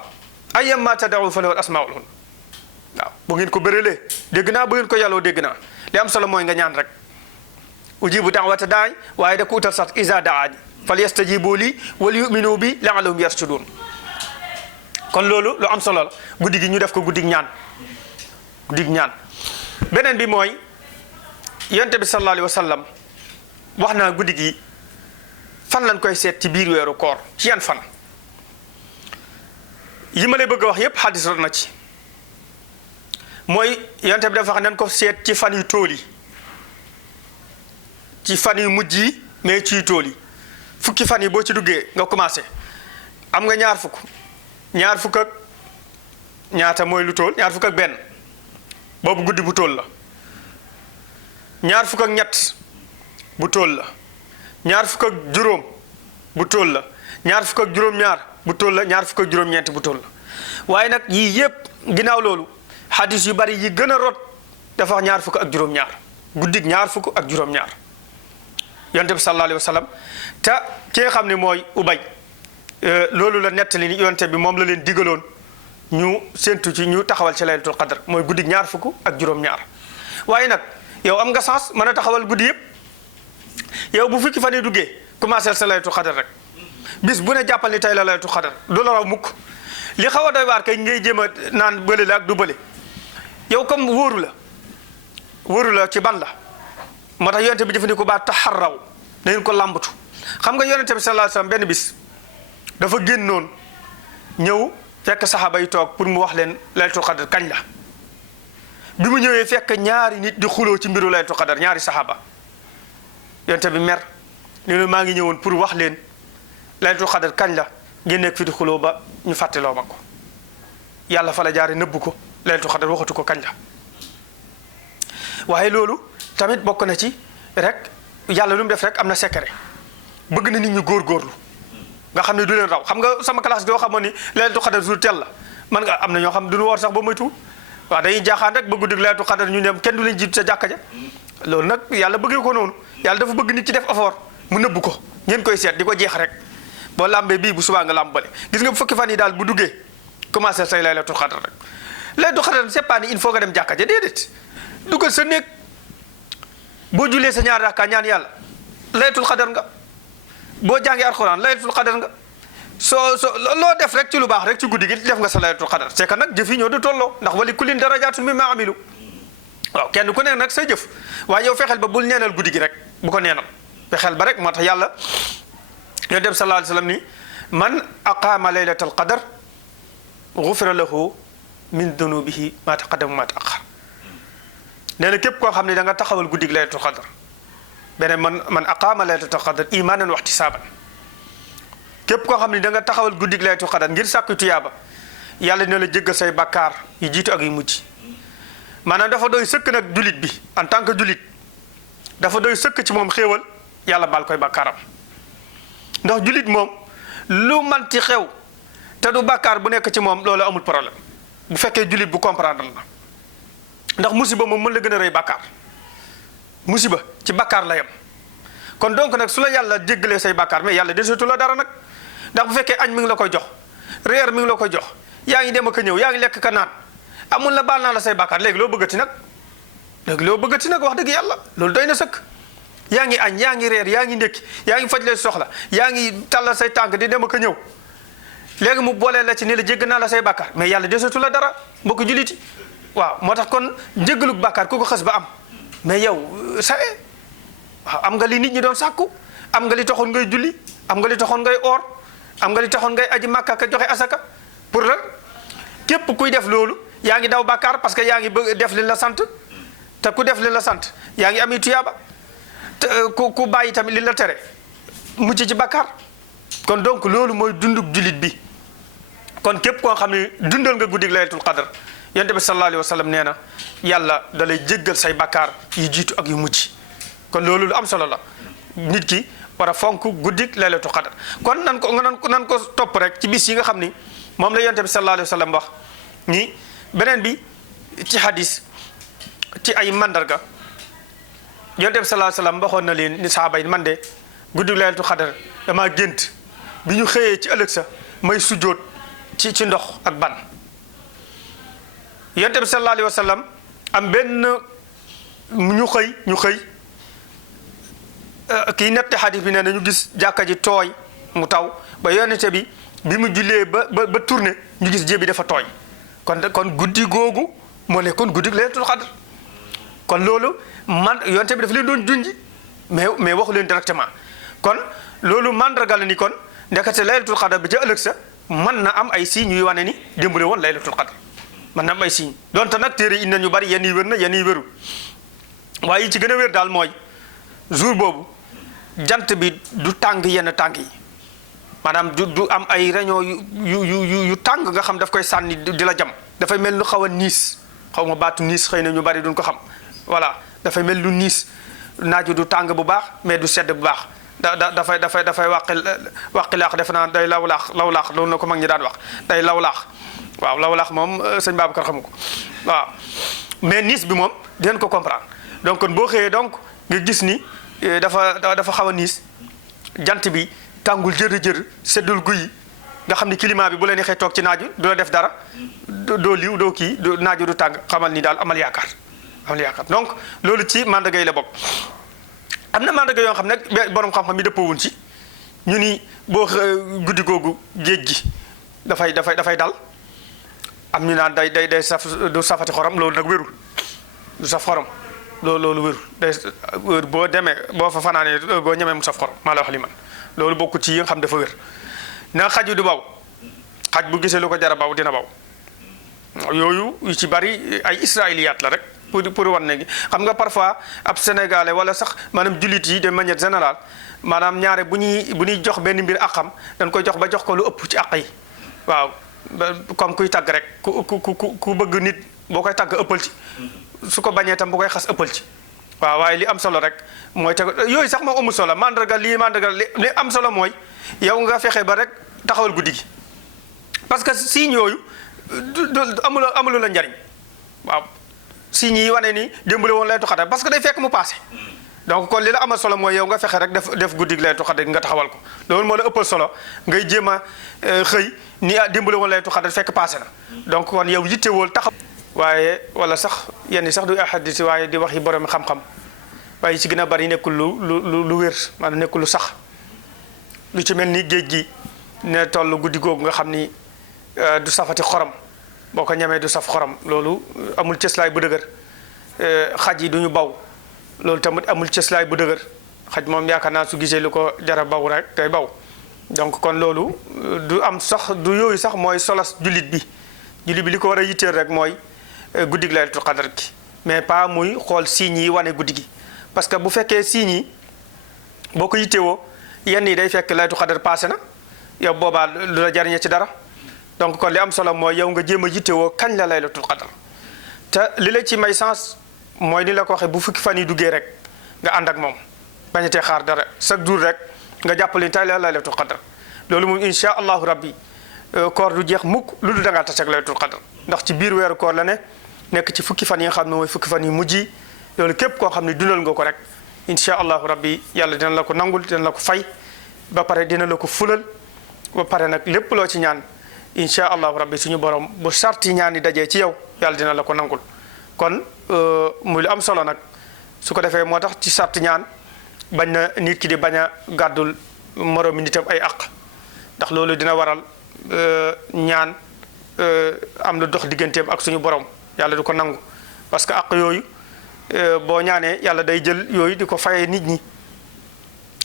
ayyamma tad'u falahu al-asma'ul husna waaw bu ngeen ko béralee dégg naa bu ngeen ko yelloo dégg naa li am solo mooy nga ñaan rek ujibu da'wata da'i waaye da ko utal sax iza da'ani falyastajibu li wal yu'minu bi la'allahum yarshudun kon loolu lu am solo la guddi gi ñu def ko guddi ñaan beneen bi mooy yonent bi sallallahu alayhi wa sallam wax naa guddi gi fan lañ koy seet ci biir weeru koor ci yan fan yi ma lay bëgg a wax yépp xadis rot na ci mooy yonent bi dafa wax nañ ko seet ci fan yu tool yi ci fan yu mujj yi mais ci tool yi fukki fan yi boo ci duggee nga commencé am nga ñaar fukk ak ñaata mooy lu tool ñaar fukk ak benn boobu guddi bu tool la ñaar fukk ak ñett bu tool la ñaar fukk ak juróom bu tool la ñaar fukk ak juróom-ñaar bu tool la ñaar fukk ak juróom-ñeent bu tool la waaye nag yii yépp ginnaaw loolu xadis yu bari yi gën a rot dafa wax ñaar fukk ak juróom-ñaar guddig ñaar fukk ak juróom-ñaar yonte bi sallallahu alayhi wa sallam te ki nga xam ne mooy ubay loolu la nettali ni yonte bi moom la leen digaloon ñu séntu ci ñu taxawal ci laylatul qadr mooy guddig ñaar fukk ak juróom-ñaar waaye nag yow am nga sens mën a taxawal guddi yépp yow bu fukki fan yi duggee commencé sa laylatul qadr rek bis bu ne jàppal ni tey la laylatul qadr du la raw mukk li xaw a doy waar kay ngay jéem a naan bële la ak du bële yow comme wóoru la ci ban la moo tax yonente bi jëfandikoo ba taxarraw na ngeen ko làmbatu xam nga yonente bi sallallahu alayhi wasallam benn bis dafa génnoon ñëw fekk saxaaba yi toog pour mu wax leen laylatul qadr kañ la bi mu ñëwee fekk ñaari nit di xuloo ci mbiru laylatul qadr ñaari saxaaba yonente bi mer ne leen maa ngi ñëwoon pour wax leen laylatul qadr kañ la ngeen nekk fi di xuloo ba ñu fàtteloo ma ko yàlla fa la jaare nëbbu ko laylatul qadr waxatu ko kañ la waaye loolu tamit bokk na ci rek yàlla lu mu def rek am na secret bëgg na nit ñu góorgóorlu nga xam ne du leen raw xam nga sama classe gi yoo xamoon ni laylatul qadr jour tel la man nga am na ñoo xam duñu woor sax ba moytu waaw dañuy jaaxaan rek bëgg dig laylatul qadr ñu dem kenn du leen jiitu sa jàkka ja loolu nag yàlla bëggee ko noonu yàlla dafa bëgg nit ci def effort mu nëbbu ko ngeen koy seet di ko jeex rek boo làmbee bii bu subaa nga làmb bale gis nga bu fukki fan yi daal bu duggee commencé say laylatul qadr rek laylatul qadr c'est pas ni il faut nga dem jàkka ja déedéet dugal sa néeg boo julee sa ñaar rakka ñaan yàlla laylatul qadr nga boo jàngee alxuraan laylatul qadar nga soo loo def rek ci lu baax rek ci guddi gi def nga sa laylatul qadar c'est que nag jëf yi ñoo du tolloo ndax wali kullin darajaatun mimma amilu waaw kenn ku nekk nag say jëf waaye yow fexeel ba bul neenal guddi gi rek bu ko neenal fexeel ba rek moo tax yàlla yoo dem sallallahu alayhi wa sallam ni man aqaama laylatal qadar gufira lahu min dunubihi ma taqaddama ma taaxar nee na képp koo xam ne da nga taxawal guddi gi laylatul qadar beneen man aqaama laylatul qadar imaanan wa ihtisaaban képp koo xam ne da nga taxawal guddi gi laylatul qadar ngir sàkku tuyaaba yàlla dina la jéggal say bakkaar yu jiitu ak yu mujj maanaam dafa doy sëkk nag julit bi en tant que julit dafa doy sëkk ci moom xéewal yàlla baal koy bakkaaram ndax julit moom lu manti xew te du bakkaar bu nekk ci moom loolu amul problème bu fekkee julit bu comprendre la ndax musiba moom mën la gën a rëy bakkaar musiba ci bakkaar la yem kon donc nag su la yàlla jéggalee say bakkaar mais yàlla desetu la dara nag ndax bu fekkee añ mi ngi la koy jox reer mi ngi la koy jox yaa ngi dem ak a ñëw yaa ngi lekk ka naan amul la baal naa la say bakkaar léegi loo bëggati nag wax dëgg yàlla loolu doy na sëkk yaa ngi añ yaa ngi reer yaa ngi ndékki yaa ngi faj lay soxla yaa ngi tàllal say tànk di dem ak a ñëw léegi mu boolee la ci ni la jégg naa la say bakkaar mais yàlla desetu la dara mbokk juliti waaw moo tax kon jéggalug bakkaar ku ko xës ba am mais yow waaw am nga li nit ñi doon sàkku am nga li taxoon ngay julli am nga li taxoon ngay oor am nga li taxoon ngay aji màkka ka joxe asaka pour lan képp kuy def loolu yaa ngi daw bàkkaar parce que yaa ngi bëgg def li la sant te ku def li la sant yaa ngi ami tuyaaba te ku bàyyi tamit li la tere mucc ci bàkkaar kon donc loolu mooy dundug jullit bi kon képp koo xam ne dundal nga guddig laylatul qadar yonent bi sallallahu alayhi wa sallam nee na yàlla da lay jéggal say bàkkaar yu jiitu ak yu mujj kon loolu lu am solo la nit ki war a fonk guddig laylatul qadar kon nan ko topp rek ci bis yi nga xam ni moom la yonent bi sallallahu alayhi wa sallam wax ni beneen bi ci hadis ci ay mandarga yonent bi sallallahu alayhi wa sallam waxoon na leen ni saaba yi man de guddig laylatul qadar damaa gént bi ñu xëyee ci ëllëg sa may sujjóot ci ndox ak ban yonent bi sallallahu alayhi wa sallam am benn ñu xëy kii nette xadis bi nee na ñu gis jàkka ji tooy mu taw ba yonent bi mu jullee ba tourné ñu gis jébi dafa tooy kon guddi googu moo nekkoon guddi laylatul qadr kon loolu man yonent bi dafa leen doon junji mais waxu leen directement kon loolu mandarga la ni kon ndekete laylatul qadr bi ca ëllëg sa mën na am ay signes yuy wane ni démbale woon laylatul qadr mën na am ay signes donte nag téere yi ñu bari yenn yi wér na yenn yi wérul waaye yi ci gën a wér daal mooy jour boobu jant bi du tàng yenn tàng yi maanaam du am ay réunion yu tàng nga xam daf koy sànni di la jam dafay mel lu xaw a niis xaw ma baatu niis xëy na ñu bari duñ ko xam voilà dafay mel lu niis naaju du tàng bu baax mais du sedd bu baax dafay wàqi laax defe naa day lawlaax loolu na ko mag ñi daan wax day lawlaax waaw lawlaax moom sëñ Babacar xamu ko waaw mais niis bi moom dinañ ko comprendre donc kon boo xëyee donc nga gis ni dafa xaw a niis jant bi tàngul jër seddul guyi nga xam ni climat bi bu la neexee toog ci naaju du la def dara doo liw doo kii naaju du tàng xamal ni daal amal yaakaar donc loolu ci mandarga yi la bokk. am na mandarga yoo xam ne borom xam-xam yi dëppoowuñ ci ñu ni boo guddi googu géej gi dafay dal am ñu naan day saf du safati xorom loolu nag wérul du saf xorom loolu wérul day boo demee boo fa fanaanee boo ñemee mu saf xorom maa la wax li man loolu bokku ci yi nga xam dafa wér na xaju du baw xaj bu gisee lu ko jara baw dina baw yooyu yu ci bari ay israiliyaat la rek pour wan ne xam nga parfois ab sénégalais wala sax maanaam jullit yi de manière générale maanaam ñaare bu ñuy jox benn mbir àqam dañ koy jox ba jox ko lu ëpp ci àq yi waaw comme kuy tàgg rek ku bëgg nit boo koy tàgg ëppal ci su ko bañee tam bu koy xas ëppal ci waaw waaye li am solo rek mooy teg yooyu sax moom amul solo mandarga li am solo mooy yow nga fexe ba rek taxawal guddi gi parce que signes yooyu amulu la njariñ waaw signes yi wane ni démbale woon laylatul qadr parce que day fekk mu passé donc kon li la amal solo mooy yow nga fexe rek def guddi gi laylatul qadr nga taxawal ko loolu moo la ëppal solo ngay jéem a xëy ni démbale woon laylatul qadr fekk passé na donc kon yow yittewool taxaw waaye wala sax yenn sax du ahadis waaye di wax yi borom xam-xam waaye ci gën a bari nekkul lu wér maanaam nekkul lu sax lu ci mel ni géej gi ne toll guddi googu nga xam ni du safati xorom boo ko ñamee du saf xorom loolu amul cëslaay bu dëgër xaj yi du ñu baw loolu tamit amul cëslaay bu dëgër xaj moom yaakaar naa su gisee lu ko jara baw rek day baw donc kon loolu du am sax du yooyu sax mooy solos jullit bi li ko war a yitteel rek mooy guddig laylatul qadar gi mais pas muy xool signes yi wane guddi gi parce que bu fekkee signes yi boo ko yittewoo yenn yi day fekk laylatul qadar passé na yow boobaa lu la jariñe ci dara donc kon li am solo mooy yow nga jéem a yittewoo kañ la laylatul qadar te li la ci may sens mooy ni la ko waxee bu fukki fan yi duggee rek nga ànd ak moom bañatee xaar dara chaque jour rek nga jàppale tey la laylatul qadar loolu moom insha allahu rabbi koor du jeex mukk lu du dangaa tase ak laylatul qadar ndax ci biir weeru koor la ne nekk ci fukki fan yi nga xam ne mooy fukki fan yi mujj yi loolu képp koo xam ne dundal nga ko rek insha allahu rabbi yàlla dina la ko nangul dina la ko fay ba pare dina la ko fulal ba pare nag lépp loo ci ñaan insha allahu rabbi suñu borom bu sarti ñaan yi dajee ci yow yàlla dina la ko nangul kon muy lu am solo nag su ko defee moo tax ci sarti ñaan bañ na nit ki di bañ a gàddul moroomi nitam ay àq ndax loolu dina waral ñaan am lu dox digganteem ak suñu borom yàlla du ko nangu parce que àq yooyu boo ñaanee yàlla day jël yooyu di ko fayee nit ñi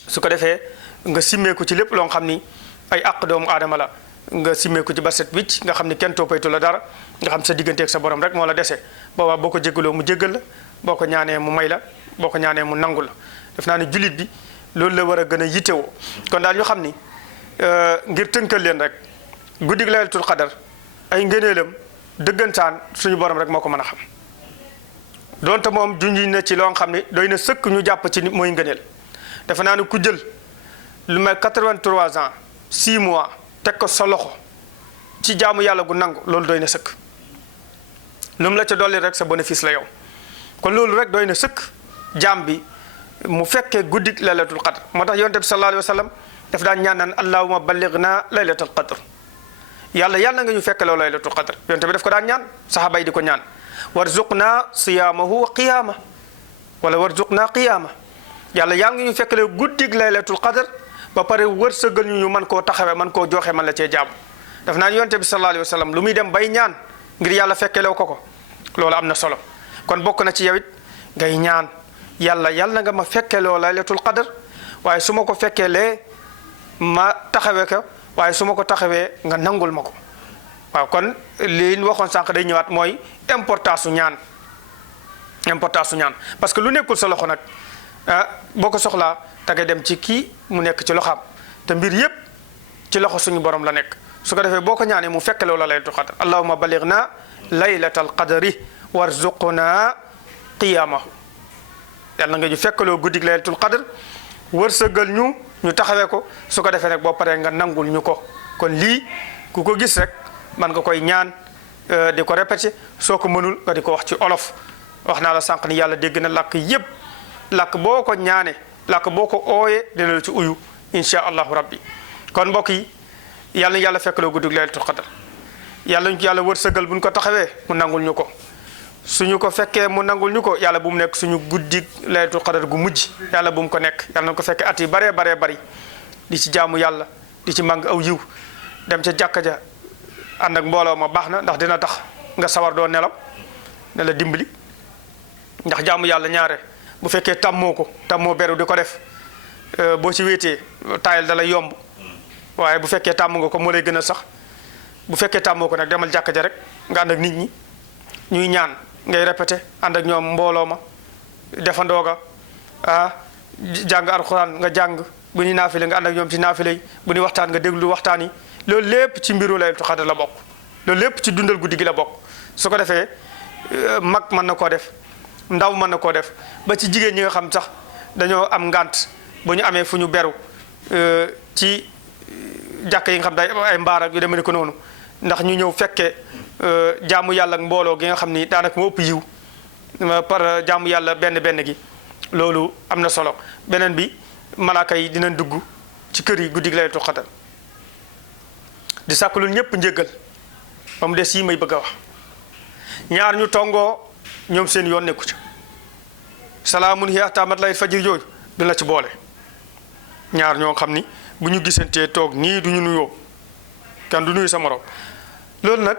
su ko defee nga simmeeku ci lépp loo xam ni ay àq doomu aadama la nga simmeeku ci ba set wicc nga xam ni kenn toppaytu la dara nga xam sa digganteeg sa borom rek moo la dese boobaa boo ko jéggaloo mu jéggal la boo ko ñaanee mu may la boo ko ñaanee mu nangu la def naa ne jullit bi loolu la war a gën a yittewoo kon daal ñu xam ni ngir tënkal leen rek guddig laylatul qadar ay ngëneelam dëggantaan suñu borom rek moo ko mën a xam donte moom junj na ci loo xam ne doy na sëkk ñu jàpp ci mooy ngëneel dafa naa ne ku jël lu mel 83 ans 6 mois teg ko sa loxo ci jaamu yàlla gu nangu loolu doy na sëkk lu mu la ca dolli rek sa bénéfice la yow kon loolu rek doy na sëkk jaam bi mu fekkee guddig laylatul qadr moo tax yonent bi sallallahu alayhi wa sallam daf daan ñaan naan allahumma ballighna laylatul qadr yàlla nga ñu fekkeloo laylatul qadr yonent bi daf ko daan ñaan saxaaba yi di ko ñaan warzuqna siyaamahu wa qiyaama wala warzuqna qiyaama yàlla nga ñu fekkeloo guddig laylatul qadr ba pare wërsëgal ñu man koo taxawee man koo joxe man la cee jaamu daf naan yonent bi sallallahu alayhi wa sallam lu muy dem bay ñaan ngir yàlla fekkeloo ko loolu am na solo kon bokk na ci yow it ngay ñaan yàlla nga ma fekkeloo laylatul qadr waaye su ma ko fekkeelee ma taxawee ko waaye su ma ko taxawee nga nangul ma ko waaw kon li ñu waxoon sànq day ñëwaat mooy importance su ñaan parce que lu nekkul sa loxo nag boo ko soxlaa da ngay dem ci kii mu nekk ci loxaam te mbir yépp ci loxo suñu borom la nekk su ko defee boo ko ñaanee mu fekkeloo la laylatul qadr allahumma ballighna laylatal qadri warzuqna qiyaamahu yàlla nga ñu fekkaloo guddig laylatul qadr wërsëgal ñu taxawee ko su ko defee nag boo paree nga nangul ñu ko kon lii ku ko gis rek man nga koy ñaan di ko répété soo ko mënul nga di ko wax ci olof wax naa la sànq ni yàlla dégg na làkk yépp làkk boo ko ñaane làkk boo ko ooyee dina la ci uyu insha allahu rabbi kon mbokk yi yàlla fekkaloo guddig laylatul qadr yàlla wërsëgal buñ ko taxawee mu nangul ñu ko suñu ko fekkee mu nangul ñu ko yàlla bu mu nekk suñu guddig laylatul qadar gu mujj yàlla bu mu ko nekk yàlla na ko fekkee at yi baree bari di ci jaamu yàlla di ci màng aw yiw dem ca jàkka ja ànd ak mbooloo ma baax na ndax dina tax nga sawar doo nelaw ne la dimbali ndax jaamu yàlla ñaare bu fekkee tàmmoo beru di ko def boo ci wéetee taayal da lay yomb waaye bu fekkee tàmm nga ko moo lay gën a sax bu fekkee tàmmoo ko nag demal jàkka ja rek nga ànd ak nit ñi ñuy ñaan ngay répété ànd ak ñoom mbooloo ma defandooga jàng alxuraan nga jàng bu ñuy naafile nga ànd ak ñoom ci naafile yi bu ñuy waxtaan nga déglu waxtaan yi loolu lépp ci mbiru laylatul qadr la bokk loolu lépp ci dundal guddi gi la bokk su ko defee mag mën na koo def ndaw mën na koo def ba ci jigéen ñi nga xam sax dañoo am ngànt bu ñu amee fu ñu beru ci jàkk yi nga xam day ay mbaar ak yu demee ni ko noonu ndax ñu ñëw fekkee jaamu yàlla ak mbooloo gi nga xam ni daanaka moo ëpp yiw par jaamu yàlla benn gi loolu am na solo beneen bi malaaka yi dinañ dugg ci kër yi guddi gi laylatul qadr di sàkkulul ñëpp njéggal ba mu des yi may bëgg a wax ñaar ñu tongoo ñoom seen yoon nekku ci salaamun hiya hattaa matla'il fajr jooju du la ci boole ñaar ñoo xam ni bu ñu gisantee toog nii du ñu nuyoo kenn du nuyu sa morom loolu nag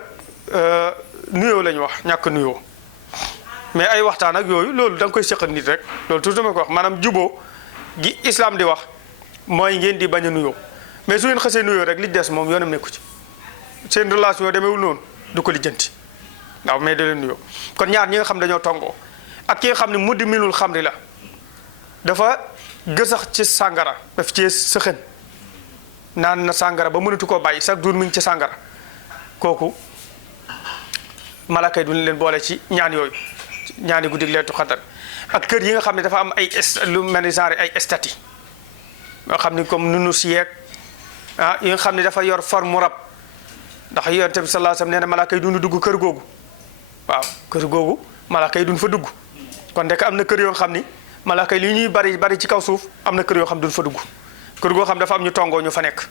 nuyoo la ñu wax ñàkk nuyoo mais ay waxtaan ak yooyu loolu da nga koy seq ak nit rek loolu toujours dama ko wax maanaam juboo gi islam di wax mooy ngeen di bañ a nuyoo mais su ngeen xasee nuyoo rek li des moom yoonam nekku ci seen relation demeewul noonu du ko lijjanti waaw mais da leen nuyoo kon ñaar ñi nga xam dañoo tongoo ak ki nga xam ne muddi minul xamri la dafa gësax ci sàngara daf ci sëxën naan na sàngara ba mënatu koo bàyyi chaque jour mi ngi ci sàngara kooku malaaka yi duñ leen boole ci ñaan yooyu ñaani guddi Laylatul Qadr ak kër yi nga xam ne dafa am ay lu mel ni genre ay stati yoo xam ni comme nunu si yeeg yi nga xam ne dafa yor forme rab ndax Yonent bi sallallahu alayhi wasallam nee na malaaka yi duñu dugg kër googu waaw kër googu malaaka yi duñ fa dugg kon ndek am na kër yoo xam ni malaaka yi li ñuy bari ci kaw suuf am na kër yoo xam duñ fa dugg kër goo xam dafa am ñu tongoo ñu fa nekk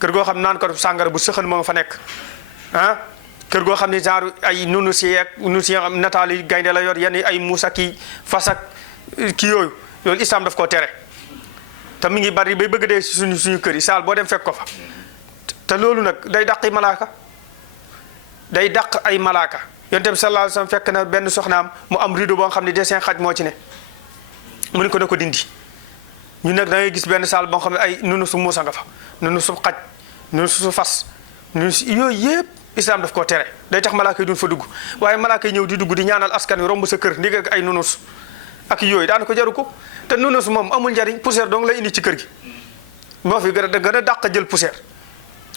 kër goo xam naan ko sàngara bu sëxan moo nga fa nekk kër goo xam ne genre ay nunu si ak nunu si am nataal yi gaynde la yor yenn ay muusa ki fas ak ki yooyu loolu islam daf koo tere te mi ngi bari bay bëgg dee si suñu kër yi saal boo dem fekk ko fa te loolu nag day dàq malaaka day dàq ay malaaka Yonent bi sallallahu alayhi wasallam fekk na benn soxnaam mu am rideau boo xam ne dessin xaj moo ci ne mu ne ko dindi ñu nag da ngay gis benn saal boo xam ne ay nunu su muusa nga fa nunu su xaj nunu su fas nunu su yooyu yëpp islam daf koo tere day tax malaaka yi duñ fa dugg waaye malaaka yi ñëw di dugg di ñaanal askan wi romb sa kër ndig ak ay nunus ak yooyu daana ko jaru ko te nunus moom amul njariñ poussière dong lay indi ci kër gi moo fi gën a dàq jël poussière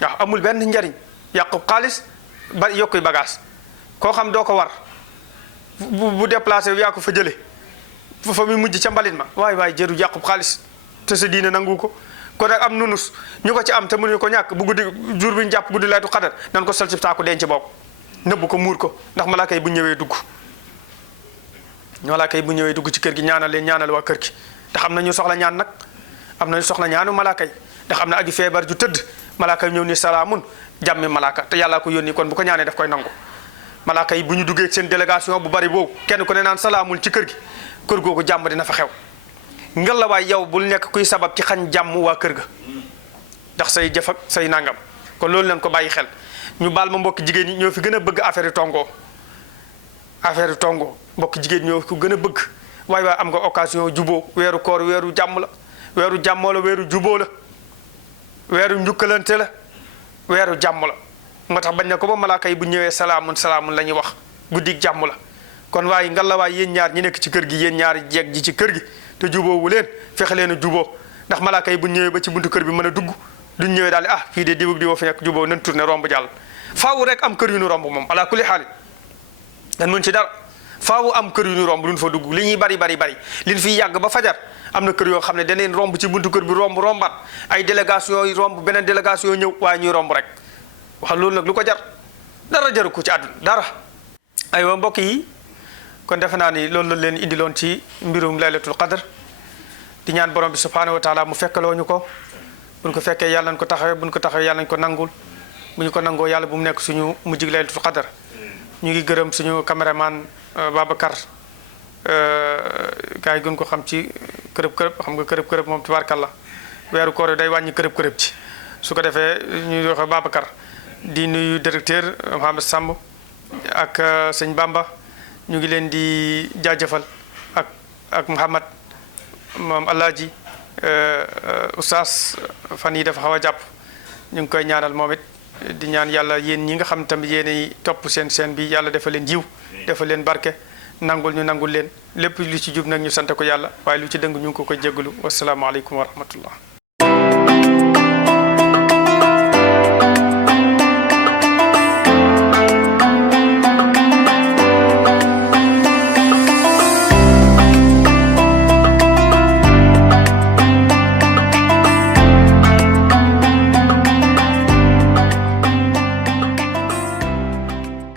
waaw amul benn njariñ yàqu xaalis ba yokkuy bagage koo xam doo ko war bu déplacé yaa ko fa jële fa muy mujj ca mbalit ma waaye jëru yàqu xaalis te sa diine nangu ko kon nag am nunus ñu ko ci am te mënuñu ko ñàkk bu guddi jour bi ñu jàpp guddi Laylatul Qadr nan ko sol ci saako denc boobu nëbb ko muur ko ndax malaaka yi bu ñëwee dugg malaaka yi bu ñëwee dugg ci kër gi ñaanal leen ñaanal waa kër gi ndax am na ñu soxla ñaan nag am na ñu soxla ñaanu malaaka yi ndax am na aju feebar ju tëdd malaaka yi ñëw ni salaamun jàmmi malaaka te yàllaa ko yónni kon bu ko ñaanee daf koy nangu malaaka yi bu ñu duggee seen délégation bu bari boobu kenn ku ne naan salaamun ci kër gi kër googu jàmm dina fa xew ngelawaay yow bul nekk kuy sabab ci xañ jàmm waa kër ga ndax say jëf ak say nangam kon loolu leen ko bàyyi xel ñu baal ma mbokk jigéen ñi ñoo fi gën a bëgg affaire tongo mbokk jigéen ñoo ko gën a bëgg waaye am nga occasion juboo weeru koor weeru jàmm la weeru jàmmoo la weeru juboo la weeru njukkalante la weeru jàmm la moo tax bañ na ko ba malaaka yi bu ñëwee salaamun la ñuy wax guddik jàmm la kon waaye ngelawaay yéen ñaar ñi nekk ci kër gi yéen ñaari jeeg ji ci kër gi te juboowu leen fexe leen a juboo ndax malaaka yi bu ñëwee ba ci buntu kër bi mën a dugg duñ ñëwee daal fii de diw ak diwoo fi nekk juboo nañ tourné romb jàll faawu rek am kër yu ñu romb moom ala kulli xaal dan mën ci dara faawu am kër yu ñu romb duñ fa dugg li ñuy bari liñ fiy yàgg ba fajar am na kër yoo xam ne daneen romb ci buntu kër bi rombaat ay délégation yi romb beneen délégation ñëw waaye ñuy romb rek wax loolu nag lu ko jar dara jaru ko ci àdduna dara aywa mbokk yi kon defe naa ni loolu la leen indiloon ci mbirum Laylatul Qadr di ñaan borom bi subhanahu wa taala mu fekkaloo ñu ko buñ ko fekkee yàlla nañ ko taxawee buñ ko taxawee yàlla nañ ko nangul bu ñu ko nangoo yàlla bu mu nekk suñu mujjig Laylatul Qadr ñu ngi gërëm suñu caméraman Babacar gars yi gën ko xam ci kërëb xam nga kërëb moom tubaarkàlla weeru koor day wàññi kërëb ci su ko defee ñuy wax Babacar di nuyu directeur Mohamed Samb ak sëñ Bamba ñu ngi leen di jaajëfal ak Mouhamad moom Alaaji oustaz fan yi dafa xaw a jàpp ñu ngi koy ñaanal moom it di ñaan yàlla yéen ñi nga xam tamit yéenay topp seen bi yàlla dafa leen jiw dafa leen barke nangul ñu nangul leen lépp lu ci jub nag ñu sante ko yàlla waaye lu ci dëng ñu ngi ko koy jéggalu wasalaamaaleykum wa rahmatullah